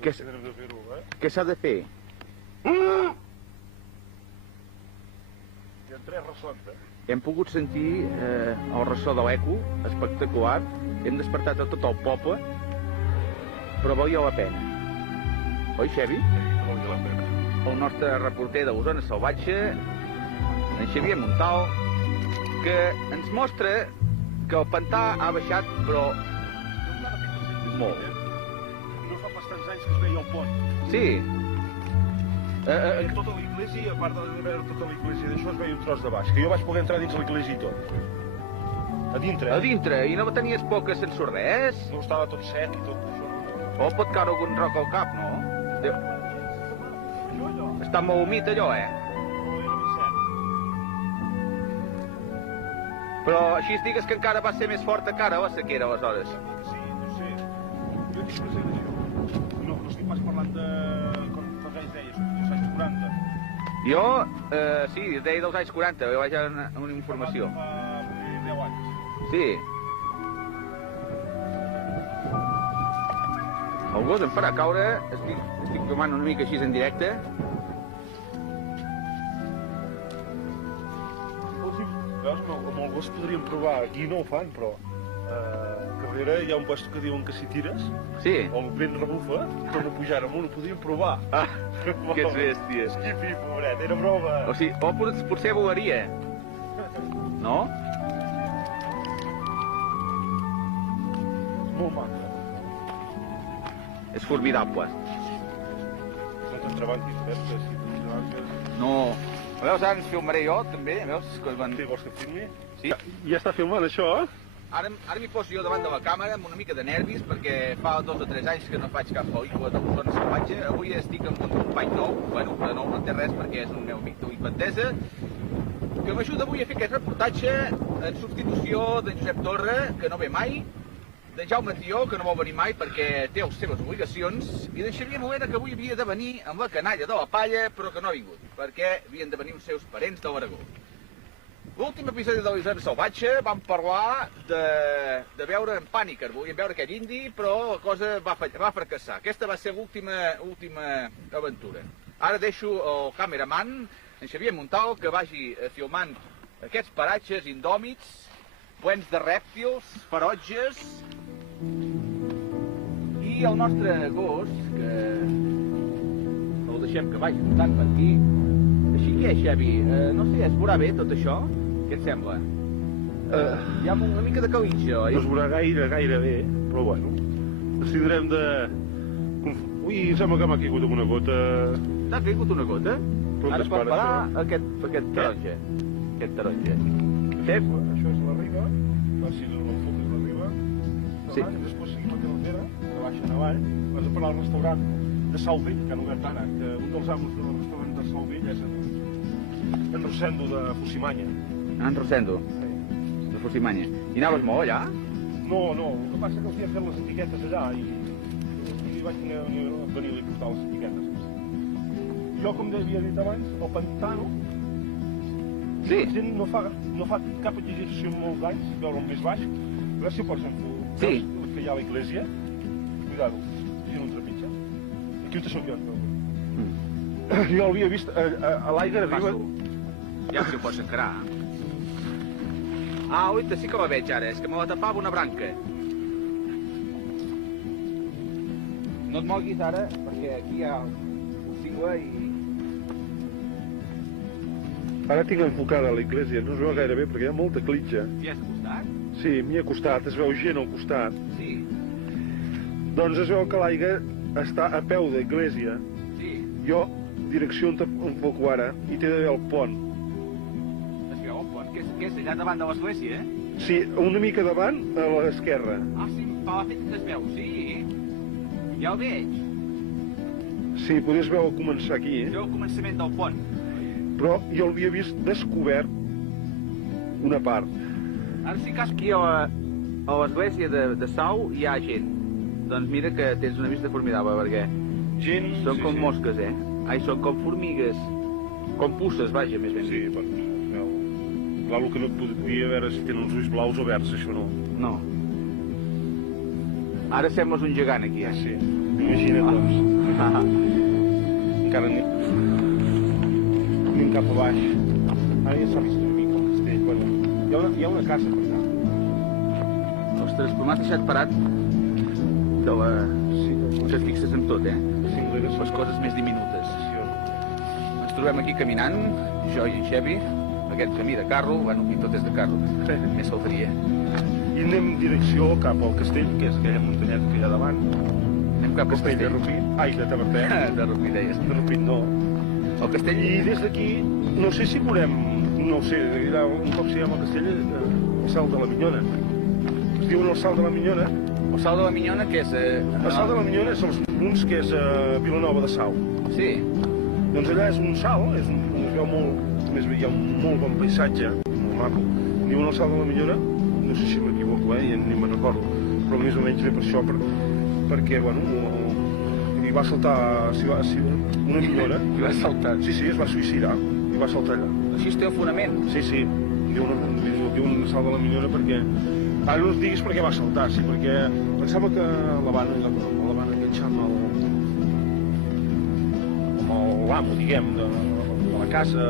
Què s'ha de fer? Hi ha 3 ressons, Hem pogut sentir el ressò de l'eco, espectacular. Hem despertat a tot el poble, però valia la pena. Oi, Xevi? Sí, valia la pena. El nostre reporter de l'Osona Salvatge, en Xavier Montal, que ens mostra que el pantà ha baixat, però molt. No fa bastants anys que es veia el pont. Sí. Tota l'església, a part de veure tota l'església d'això, es veia un tros de baix, que jo vaig poder entrar dins l'església i tot. A dintre, A dintre, i no tenies por que s'ensorrés? No estava tot sec i tot això. O pot caure algun roc al cap, no? Està molt humit allò, Però així es digues que encara va ser més forta cara la sequera, aleshores. Sí, no sé. Jo tinc present això. No estic pas parlant de... com ells deien, dels anys 40. Jo, sí, deia dels anys 40, jo vaig anar a una informació. Fa 10 anys. Sí. El gos em farà caure, estic tomant una mica així en directe. Veus, amb el gos podríem provar, aquí no ho fan, però a darrere hi ha un puesto que diuen que si tires, Sí. el vent rebufa, com a pujar amunt, ho podríem provar. Ah, que ets bèstia. Esquipi, pobret, era broma. O sigui, potser volaria. No? Molt maca. És formidable. No t'entrebanquis, Berta, si t'entrebanques... No. A veus, ara ens filmaré jo, també, a veus? Sí, vols que filmi? Sí. Ja està filmant això, Ara m'hi poso jo davant de la càmera amb una mica de nervis perquè fa 2 o 3 anys que no faig cap pel·lícula de l'Osona Salvatge. Avui estic amb un company nou, bueno, de nou no té res perquè és un meu amic de l'Infantesa, que m'ajuda avui a fer aquest reportatge en substitució d'en Josep Torra, que no ve mai, d'en Jaume Tió, que no vol venir mai perquè té les seves obligacions, i d'en Xavier Moera, que avui havia de venir amb la canalla de la palla, però que no ha vingut, perquè havien de venir els seus parents de l'Aragó. L'últim episodi de l'Osona Salvatge vam parlar de veure en Pànic, volíem veure aquell indi, però la cosa va fracassar. Aquesta va ser l'última aventura. Ara deixo el cameraman, en Xavier Montal, que vagi filmant aquests paratges indòmits, plens de rèptils, ferotges, i el nostre gos, que el deixem que vagi muntant per aquí. Així que, Xavi, no sé, es veurà bé tot això? Què et sembla? Hi ha una mica de calitja, oi? no es veurà gaire bé, però bueno, ens tindrem de... Ui, sembla que m'ha caigut amb una gota... T'ha caigut una gota? Però Ara què es pot para, parar això? aquest taronja. Aquest taronja. Xef? Això és la riba, si l'enfoc és la riba, Sí. després seguim la carretera, que baixen avall, vas a parar al restaurant de Salvell, que han obert ara, que un dels amos del restaurant de Salvell és en Rosendo de Fusimanya. En Rosendo, de Fusimanya. I anaves molt allà? No, el que passa és que els hi hem fet les etiquetes allà i vaig venir a portar les etiquetes. Jo, com havia dit abans, el pantano, Sí. la gent no fa cap exageració en molts anys, veure'l més baix, però si ho pots enfocar. Sí. Veus que hi ha l'església? Cuidado, si no trepitja. Aquí on te soc jo. Jo l'havia vist a l'aigua arriba... Ja si ho pots encarar. Ah, oita, sí que la veig ara, és que me la tapava una branca. No et moguis ara, perquè aquí hi ha cingua i... Ara tinc enfocada l'església, no es veu gaire bé perquè hi ha molta clitja. Ja has costat? Sí, m'hi ha costat, es veu gent al costat. Sí. Doncs es veu que l'aigua està a peu d'església. Sí. Jo, direcció on enfoco ara, i té d'haver el pont. Es veu el pont, que és allà davant de l'església, eh? Sí, una mica davant, a l'esquerra. Ah, sí, fa l'efecte que es veu, sí. Ja el veig. Sí, podries veure començar aquí, Es veu el començament del pont. però jo l'havia vist descobert una part. Ara sí que aquí a l'església de Sau hi ha gent. Doncs mira que tens una vista formidable, perquè són com mosques, eh? Ai, són com formigues. Com puces, vaja, més ben Sí, dit. bueno, es veu. Clar, el que no et podia veure si tenen els ulls blaus o verds, això no. No. Ara sembles un gegant aquí, eh? Sí, imagina't, doncs. Encara anem cap a baix. Ara ja s'ha vist una mica el castell. Bueno, hi ha una casa per allà. Ostres, però m'has deixat parat de la... Sí, Que et fixes en tot, Singleres. Les coses més diminutes. Ens trobem aquí caminant, jo i en Xevi, aquest camí de carro, bueno, i tot és de carro, més faltaria. I anem en direcció cap al castell, que és aquella muntanyeta que hi ha davant. Anem cap al Castell de Rupit. Ai, de Tavertet. De Rupit, deies. De Rupit no. El castell... I des d'aquí, no sé si veurem, no ho sé, un cop siguem al castell, el Salt de la Minyona. Es diuen el Salt de la Minyona. El Salt de la Minyona, que és... El Salt de la Minyona és els punts que és a Vilanova de Sau. Sí. Doncs allà és un salt, es veu molt, més bé, hi ha un molt bon paisatge, molt maco. Diuen el Salt de la Minyona, no sé si m'equivoco, ja ni me'n recordo, però més o menys ve per això, perquè, bueno, hi va saltar una minyona. I va saltar. Sí, es va suïcidar i va saltar allà. Així té el fonament. Sí, diu un Salt de la Minyona perquè... Ara no us diguis per què va saltar, sí, perquè pensava que la van enganxar amb l'amo, diguem, de la casa,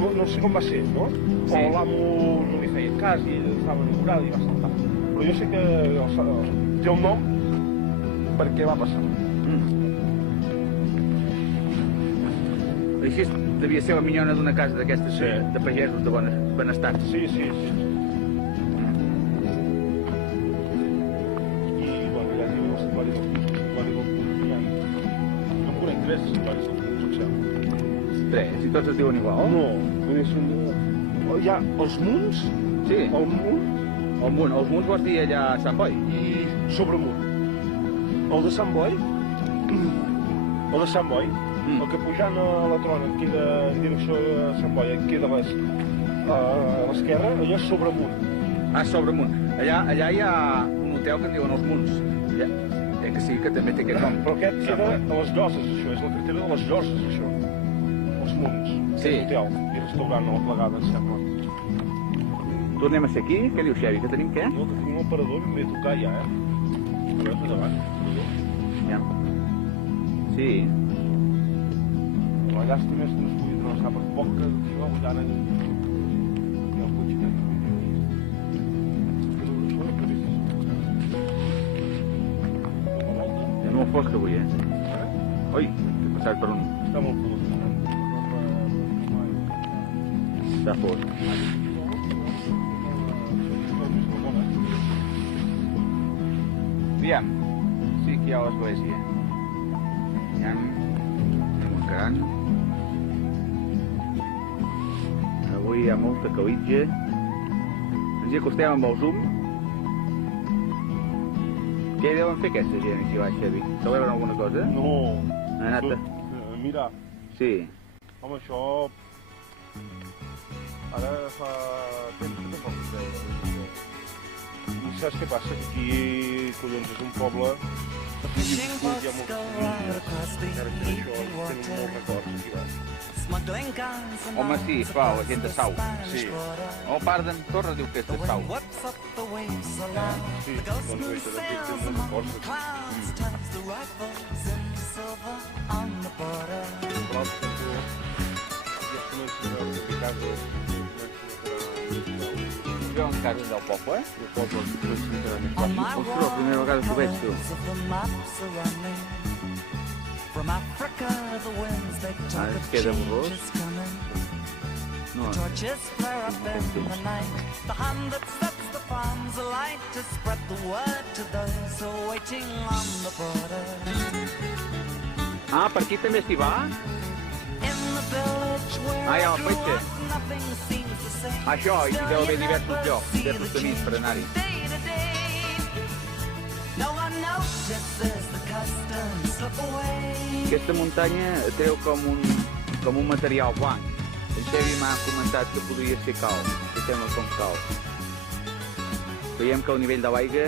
no sé com va ser, no? Sí. O l'amo no li feia cas i ell estava enamorada i va saltar. Però jo sé que té un nom perquè va passar. Així devia ser la minyona d'una casa d'aquestes de pagesos de benestar. Sí. I, bueno, ja diuen el santuari dels Puig, el santuari dels Puig, no en conec tres santuaris dels Puig, em sembla. Tres, i tots es diuen igual? No, hi ha els Munts, sí. El Munt, els Munts vols dir allà a Sant Boi? I Sobremunt. El de Sant Boi, el que pujant a la Trona queda en direcció a Sant Boi, queda a l'esquerra, allà és Sobremunt. Ah, Sobremunt. Allà hi ha un hotel que en diuen els Munts. Que sí, que també té aquest nom. Però aquest queda a les Lloses, això, és la cartera de les Lloses, això. Els Munts. Sí. Hotel i restaurant a la plegada, em sembla. Tornem a ser aquí? Què diu Xevi? Que tenim què? No, que tenim el parador i m'he de tocar ja, A veure, endavant. Ja. Sí. La llàstima és que no es pugui travessar per poc, que això, allà hi ha el cotxe que És molt fosc avui, Oi, he passat per un... Està molt fosc. Està fosc. Aviam. Sí que hi ha l'església. Anem encarant. Avui hi ha molta calitja. Ens hi acostem amb el zoom. Què deuen fer aquesta gent aquí baix, Xevi? Celebren alguna cosa? No. Anata. Mira. Sí. Home, això... Ara fa temps que tampoc ho veia. I saps què passa? Que aquí, collons, és un poble... Hi ha moltes famílies. Encara que això tenen molts records aquí baix. Home, sí, clar, la gent de Sau. Sí. El parc d'en Torra diu que és de Sau. Sí, doncs ho he de dir, tenen molts records aquí. L'altre cantó, ja es comença a veure que casa... Jo encara del poble, El poble es comença a enterar més Ostres, la primera vegada que ho veig, tu. Ara ens queda borrós. No, no Ah, per aquí també s'hi va? Ah, hi ha el fetge. Això, i hi deu haver diversos llocs, diversos camins per anar-hi. Aquesta muntanya treu com un material blanc. En Xevi m'ha comentat que podria ser calç, que sembla com calç. Veiem que el nivell de l'aigua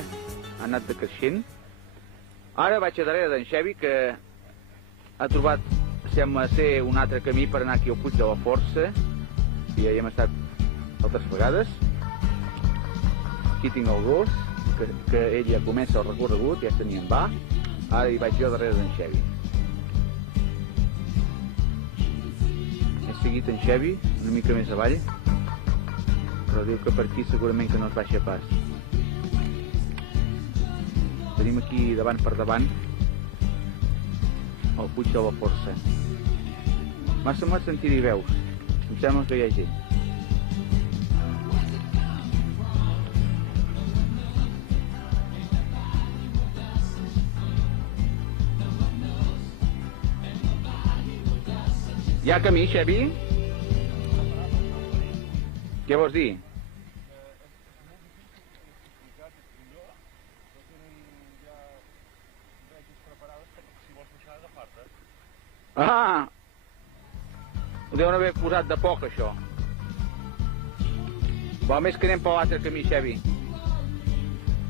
ha anat decreixent. Ara vaig a darrere d'en Xevi, que ha trobat, sembla ser, un altre camí per anar aquí al Puig de la Força. I ja hi hem estat altres vegades. Aquí tinc el gos, que ell ja comença el recorregut, ja se n'hi en va. Ara hi vaig jo darrere d'en Xevi. seguit en Xevi, una mica més avall, però diu que per aquí segurament que no es baixa pas. Tenim aquí davant per davant el Puig de la Força. M'ha semblat sentir-hi veus, em sembla que hi ha gent. Hi ha camí, Xevi? Què vols dir? Ah! Ho deuen haver posat de poc, això. Val més que anem per l'altre camí, Xevi.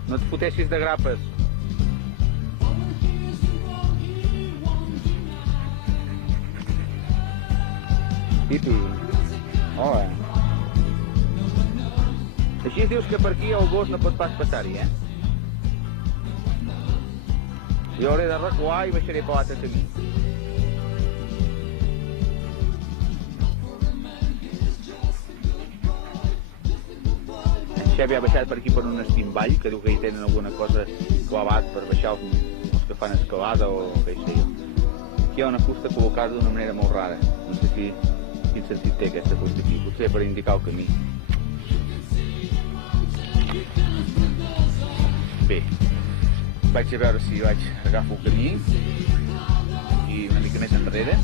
No et fotessis de grapes. Pipi. Hola. Així dius que per aquí el gos no pot pas passar-hi, eh? Jo hauré de recuar i baixaré per l'altre camí. En Xevi ha baixat per aquí per un estimball, que diu que hi tenen alguna cosa clavat per baixar els que fan escalada o què sé jo. Aquí hi ha una fusta col·locada d'una manera molt rara. No sé quin sentit té aquesta fusta aquí, potser per indicar el camí. Bé, vaig a veure si agafo el camí i una mica més enrere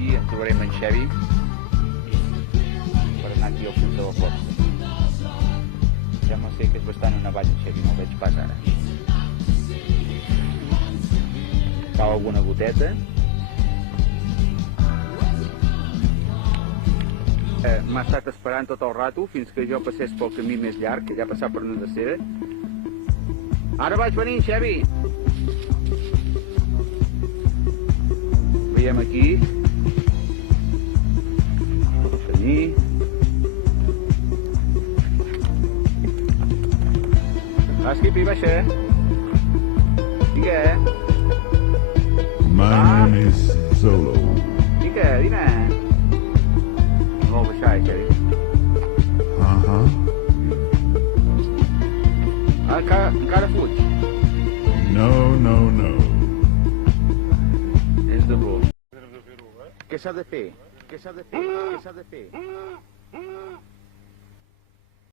i en trobarem en Xevi per anar aquí al Puig de la Força. Sembla ser que és bastant una vall en Xevi, no el veig pas ara. Cau alguna goteta. M'ha estat esperant tot el rato fins que jo passés pel camí més llarg, que ja ha passat per una tercera. Ara vaig venint, Xevi! Veiem aquí el camí. Va, Skippy, baixa. Vinga. My name is Solo. Vinga, vine. No vol baixar, Xevi. Encara fuig. No. És de bo. Què s'ha de fer? Què s'ha de fer?